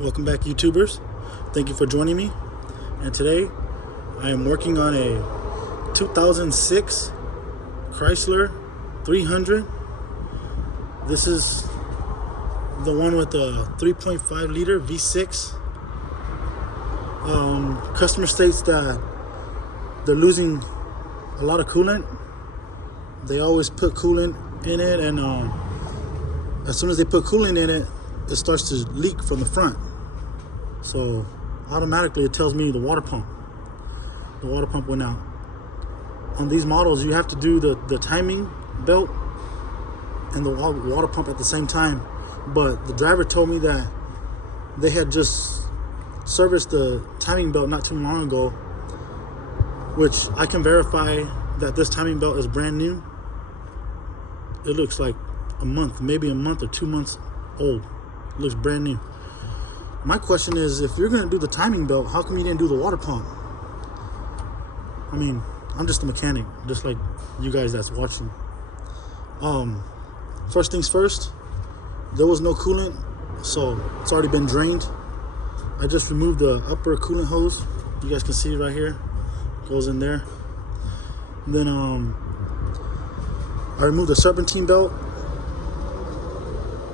Welcome back, YouTubers. Thank you for joining me. And today I am working on a 2006 Chrysler 300. This is the one with the 3.5 liter V6. Customer states that they're losing a lot of coolant. They always put coolant in it, and as soon as they put coolant in it, it starts to leak from the front. So automatically it tells me the water pump went out. On these models, you have to do the timing belt and the water pump at the same time. But the driver told me that they had just serviced the timing belt not too long ago, which I can verify that this timing belt is brand new. It looks like a month, maybe a month or 2 months old. It looks brand new. My question is, if you're going to do the timing belt, how come you didn't do the water pump? I mean, I'm just a mechanic, just like you guys that's watching. First things first, there was no coolant, so it's already been drained. I just removed the upper coolant hose. You guys can see it right here. It goes in there. And then I removed the serpentine belt.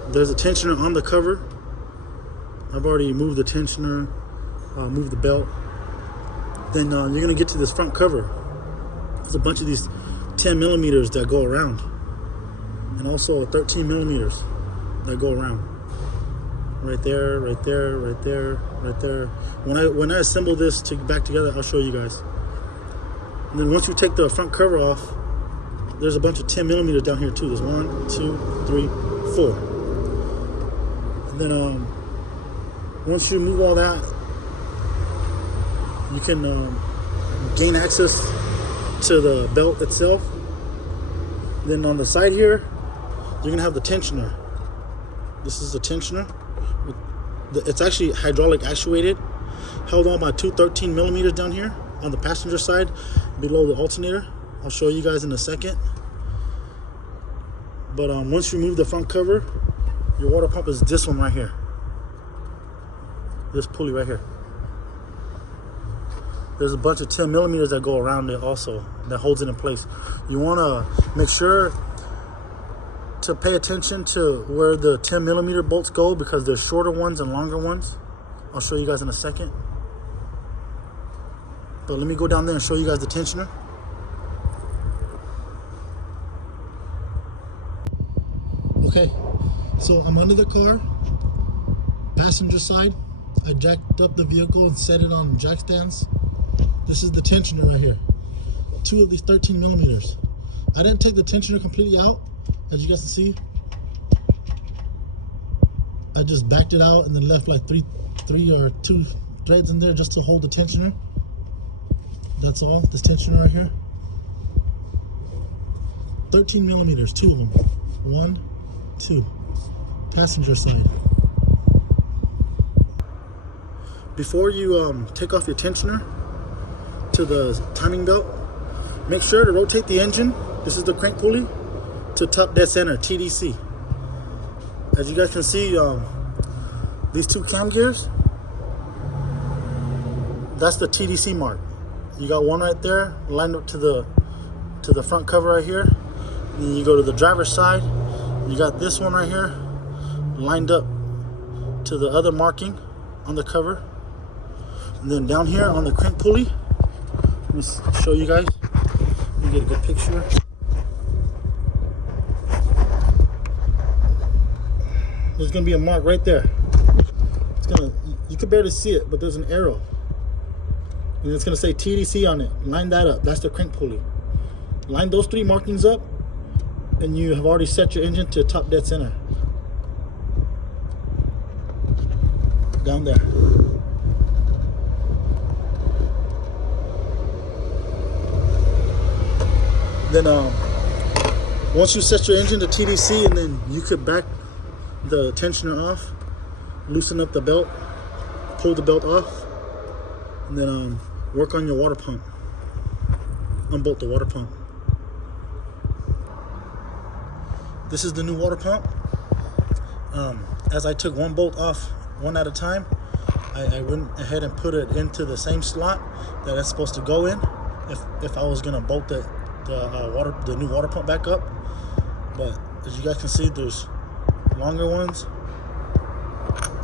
There's a tensioner on the cover. I've already moved the tensioner, moved the belt. Then you're gonna get to this front cover. There's a bunch of these 10 millimeters that go around, and also a 13 millimeters that go around. Right there, right there, right there, right there. When I assemble this back together, I'll show you guys. And then once you take the front cover off, there's a bunch of 10 millimeters down here too. There's 1, 2, 3, 4. And then once you remove all that, you can gain access to the belt itself. Then on the side here, you're gonna have the tensioner. This is the tensioner. It's actually hydraulic actuated, held on by two 13 millimeters down here on the passenger side below the alternator. I'll show you guys in a second. But once you remove the front cover, your water pump is this one right here. This pulley right here. There's a bunch of 10 millimeters that go around it also, that holds it in place. You want to make sure to pay attention to where the 10 millimeter bolts go, because there's shorter ones and longer ones. I'll show you guys in a second. But let me go down there and show you guys the tensioner. Okay, so I'm under the car, passenger side. I jacked up the vehicle and set it on jack stands. This is the tensioner right here. 2 of these 13 millimeters. I didn't take the tensioner completely out, as you guys can see. I just backed it out and then left like three or 2 threads in there just to hold the tensioner. That's all, this tensioner right here. 13 millimeters, 2 of them. 1, 2. Passenger side. Before you take off your tensioner to the timing belt, make sure to rotate the engine. This is the crank pulley to top dead center, TDC. As you guys can see, these 2 cam gears, that's the TDC mark. You got one right there lined up to the front cover right here. And then you go to the driver's side, you got this one right here lined up to the other marking on the cover. And then down here on the crank pulley, let me show you guys. Let me get a good picture. There's gonna be a mark right there. You can barely see it, but there's an arrow. And it's gonna say TDC on it. Line that up. That's the crank pulley. Line those 3 markings up, and you have already set your engine to top dead center. Down there. Then once you set your engine to TDC, and then you could back the tensioner off, loosen up the belt, pull the belt off, and then work on your water pump. Unbolt the water pump. This is the new water pump. As I took one bolt off one at a time, I went ahead and put it into the same slot that it's supposed to go in if I was gonna bolt the new water pump back up. But as you guys can see, there's longer ones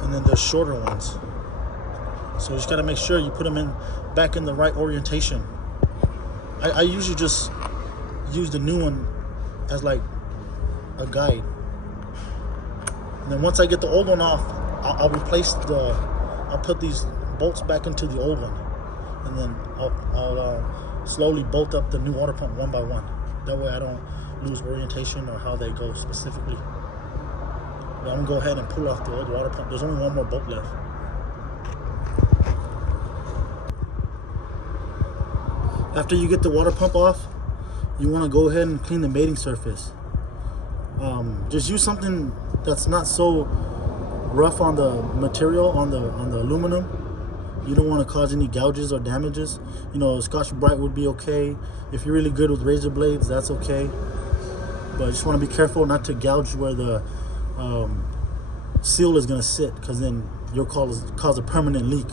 and then there's shorter ones. So you just gotta make sure you put them back in the right orientation. I usually just use the new one as like a guide. And then once I get the old one off, I'll put these bolts back into the old one, and then I'll slowly bolt up the new water pump one by one. That way I don't lose orientation or how they go specifically. But I'm gonna go ahead and pull off the old water pump. There's only one more bolt left. After you get the water pump off, you want to go ahead and clean the mating surface. Just use something that's not so rough on the material, on the aluminum. You don't want to cause any gouges or damages. You know, Scotch-Brite would be okay. If you're really good with razor blades, that's okay. But I just want to be careful not to gouge where the seal is going to sit, because then you'll cause a permanent leak.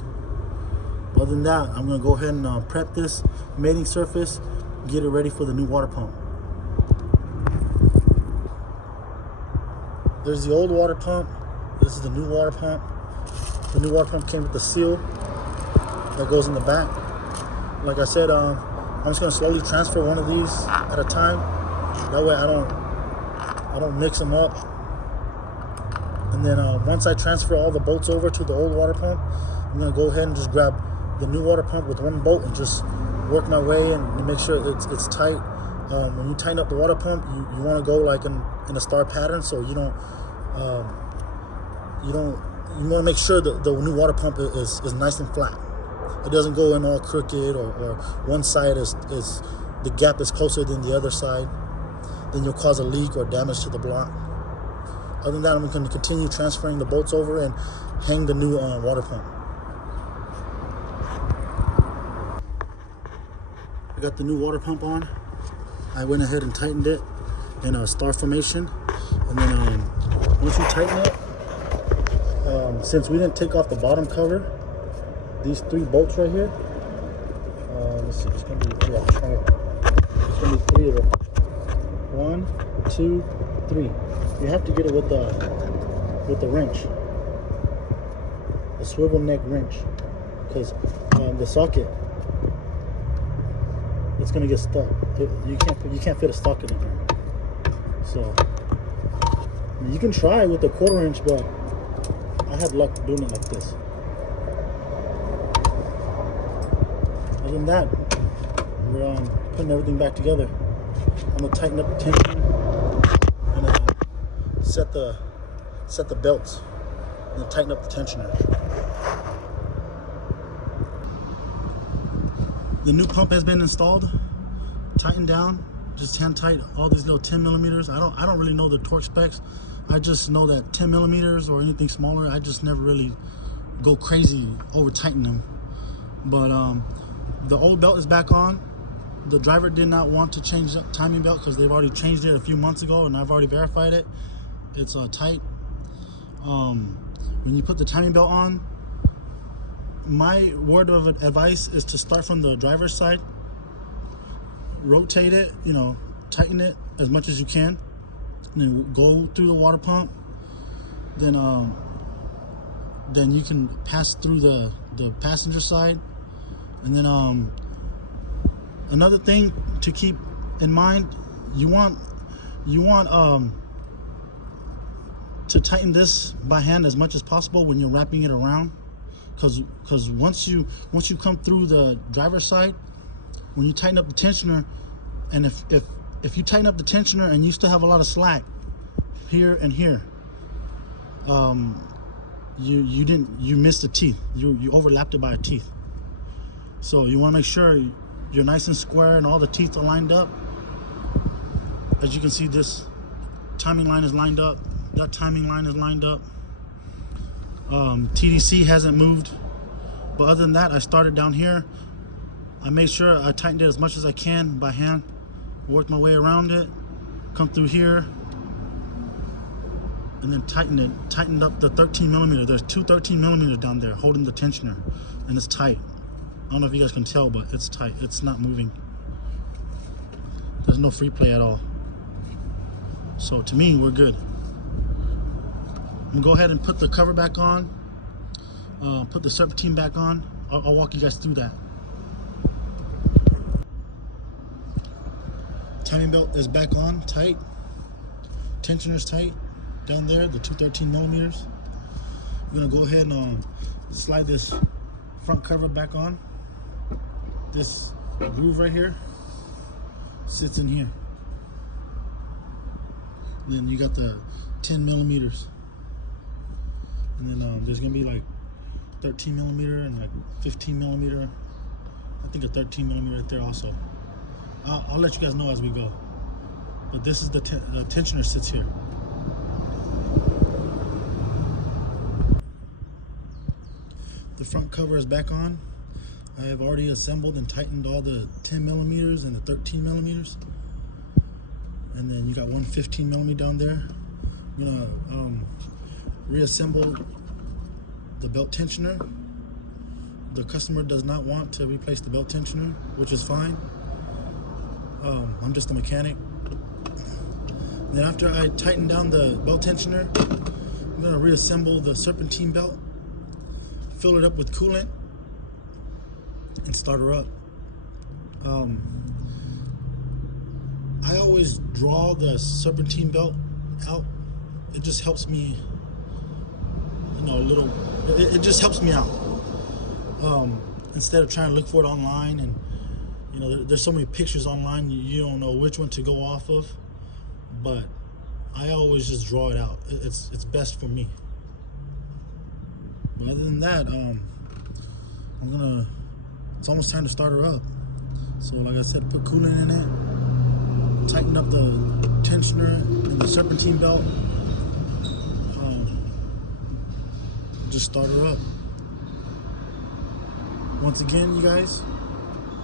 Other than that, I'm going to go ahead and prep this mating surface, get it ready for the new water pump. There's the old water pump. This is the new water pump. The new water pump came with the seal that goes in the back. Like I said, I'm just going to slowly transfer one of these at a time. That way I don't mix them up. And then once I transfer all the bolts over to the old water pump, I'm going to go ahead and just grab the new water pump with one bolt and just work my way and make sure it's tight. When you tighten up the water pump, you want to go like in a star pattern, so you want to make sure that the new water pump is nice and flat. It doesn't go in all crooked, or one side is the gap is closer than the other side. Then you'll cause a leak or damage to the block. Other than that, I'm going to continue transferring the bolts over and hang the new water pump. I got the new water pump on. I went ahead and tightened it in a star formation. And then once you tighten it, since we didn't take off the bottom cover, these 3 bolts right here, let's see, it's going to be 3 of them. 1, 2, 3. You have to get it with the wrench, the swivel neck wrench, because the socket, it's gonna get stuck. You can't fit a socket in here. So you can try with a 1/4 inch, but I had luck doing it like this. Other than that, we're putting everything back together. I'm gonna tighten up the tension and set the belts, and then tighten up the tensioner. The new pump has been installed, tightened down, just hand tight all these little 10 millimeters. I don't really know the torque specs. I just know that 10 millimeters or anything smaller, I just never really go crazy over tighten them. But the old belt is back on. The driver did not want to change the timing belt because they've already changed it a few months ago, and I've already verified it. It's tight. When you put the timing belt on, my word of advice is to start from the driver's side, rotate it, tighten it as much as you can, and then go through the water pump. Then you can pass through the passenger side. And then another thing to keep in mind, you want to tighten this by hand as much as possible when you're wrapping it around. Because once you come through the driver's side, when you tighten up the tensioner, and if you tighten up the tensioner and you still have a lot of slack here and here, you missed a teeth. You overlapped it by a teeth. So you want to make sure you're nice and square and all the teeth are lined up. As you can see, this timing line is lined up. That timing line is lined up. TDC hasn't moved, but other than that, I started down here. I made sure I tightened it as much as I can by hand, worked my way around it, come through here, and then tightened up the 13 millimeter. There's two 13 millimeters down there holding the tensioner, and it's tight. I don't know if you guys can tell, but it's tight. It's not moving. There's no free play at all. So to me, we're good. I'm gonna go ahead and put the cover back on, put the Serpentine back on. I'll walk you guys through that. Timing belt is back on, tight. Tensioner's tight down there, the two 13 millimeters. I'm gonna go ahead and slide this front cover back on. This groove right here sits in here. And then you got the 10 millimeters. And then there's gonna be like 13 millimeter and like 15 millimeter. I think a 13 millimeter right there also. I'll let you guys know as we go. But this is the tensioner sits here. The front cover is back on. I have already assembled and tightened all the 10 millimeters and the 13 millimeters. And then you got one 15 millimeter down there. I'm gonna reassemble the belt tensioner. The customer does not want to replace the belt tensioner, which is fine. I'm just a mechanic. And then after I tighten down the belt tensioner, I'm gonna reassemble the Serpentine belt, fill it up with coolant, and start her up. I always draw the Serpentine belt out. It just helps me, you know, it just helps me out. Instead of trying to look for it online, and you know, there's so many pictures online, you don't know which one to go off of. But I always just draw it out. It's best for me. But other than that, it's almost time to start her up. So like I said, put coolant in it, tighten up the tensioner and the Serpentine belt, just start her up. Once again, you guys,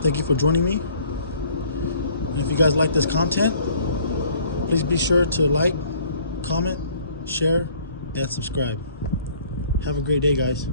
thank you for joining me. And if you guys like this content, please be sure to like, comment, share, and subscribe. Have a great day, guys.